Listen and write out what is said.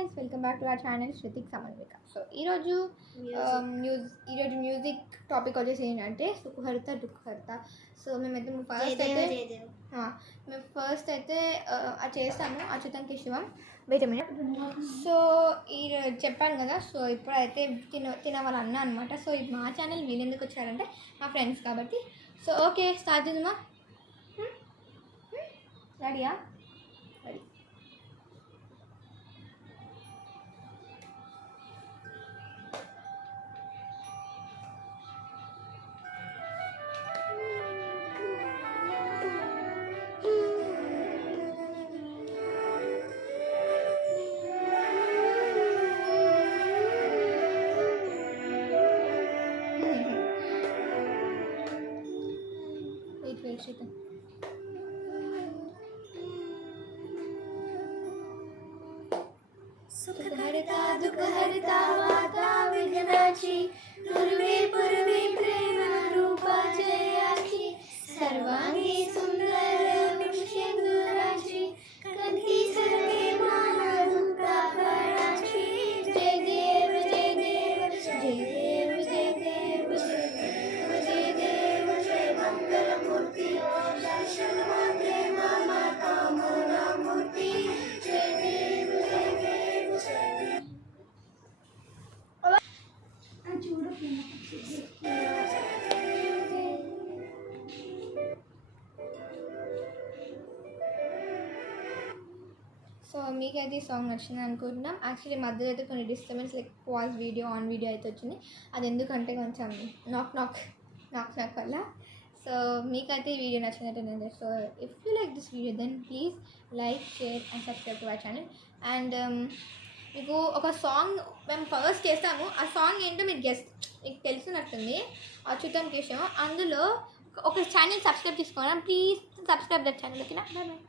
guys, welcome back to our channel Shrutik Samalvika. So ఈరోజు music topic వచ్చేసి ఏంటంటే సుఖహర్త దుఃఖహర్త. So మేము ఫస్ట్ అయితే అది చేస్తాము అచ్యుతంకి శివం. Wait a minute. సో ఈ చెప్పాను కదా, సో ఇప్పుడైతే తినవాళ్ళు అన్న అనమాట. సో ఇది మా ఛానల్ వీళ్ళు ఎందుకు వచ్చారంటే మా ఫ్రెండ్స్ కాబట్టి. సో ఓకే, స్టార్ట్ చేద్దామా? రెడీయా? రెడీ. వెయిట్ శ్రీత. సుఖహరిత దుఃఖహరిత మాతా విఘ్నాక్షి పూర్వే పూర్వే ప్రేమ రూప జయాక్షి సర్వాంగి సుందర విషేందురాక్షి కంఠి సర్వే మానదుఃఖహరాక్షి జయ దేవ జయ దేవ జయ దేవ జయ దేవ జయ దేవ జయ దేవ జయ మంగళమూర్తి దర్శనమాత్రే మాతా మూలమూర్తి జయ దేవ జయ దేవ జయ దేవ. సో మీకైతే ఈ సాంగ్ నచ్చింది అనుకుంటున్నాం. యాక్చువల్లీ మధ్యలో అయితే కొన్ని disturbance like pause video on video అయితే వచ్చింది. అది ఎందుకంటే కొంచెం నాక్ వల్ల. సో మీకైతే ఈ వీడియో నచ్చినట్టు. So if you like this video then please like, share and subscribe to our channel. And మీకు ఒక సాంగ్ మేము ఫస్ట్ చేస్తాము. ఆ సాంగ్ ఏంటో మీకు మీకు తెలిసినట్టుంది, అచ్యుతం కేశవం. అందులో ఒక ఛానల్ సబ్స్క్రైబ్ చేసుకోవడం, ప్లీజ్ సబ్స్క్రైబ్ దట్ ఛానల్. ఓకేనా? Bye bye.